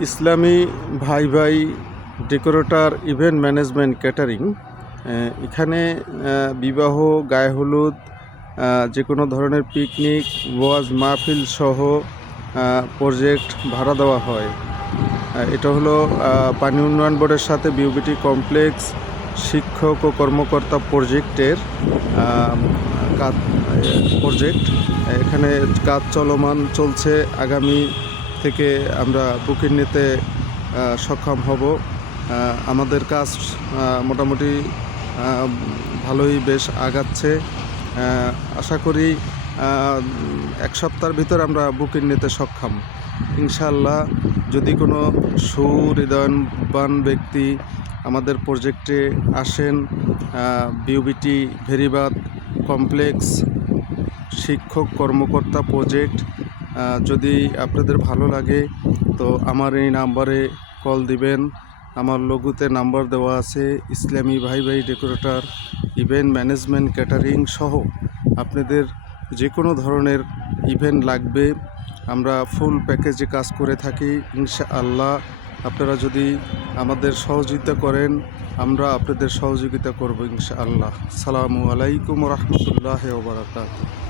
ইসলামী ভাই ভাই decorator event management catering. এখানে বিবাহ, গায়ে হলুদ, যে কোনো ধরনের পিকনিক, ওয়াজ মাহফিল সহ প্রজেক্ট ভাড়া দেওয়া হয়। এটা হলো পানি উন্নয়ন বোর্ডের সাথে বিউবিটি কমপ্লেক্স শিক্ষক ও কর্মকর্তা প্রজেক্টের প্রজেক্ট। এখানে কাজ চলমান চলছে। আগামী থেকে আমরা বুকিং নিতে সক্ষম হব। আমাদের কাজ মোটামুটি ভালোই বেশ আগাচ্ছে। আশা করি এক সপ্তাহের ভিতর আমরা বুকিং নিতে সক্ষম ইনশাআল্লাহ। যদি কোনো সুহৃদয়বান ব্যক্তি আমাদের প্রজেক্টে আসেন, বিউবিটি ভেরিবাদ কমপ্লেক্স শিক্ষক কর্মকর্তা প্রজেক্ট, যদি আপনাদের ভালো লাগে তো আমার এই নাম্বারে কল দিবেন। আমার লোগোতে নাম্বার দেওয়া আছে। ইসলামী ভাই ভাই ডেকোরেটর ইভেন্ট ম্যানেজমেন্ট ক্যাটারিং সহ আপনাদের যে কোনো ধরনের ইভেন্ট লাগবে, আমরা ফুল প্যাকেজে কাজ করে থাকি ইনশাআল্লাহ। আপনারা যদি আমাদের সহযোগিতা করেন, আমরা আপনাদের সহযোগিতা করব ইনশাআল্লাহ। আসসালামু আলাইকুম ওয়া রাহমাতুল্লাহি ওয়া বারাকাতুহু।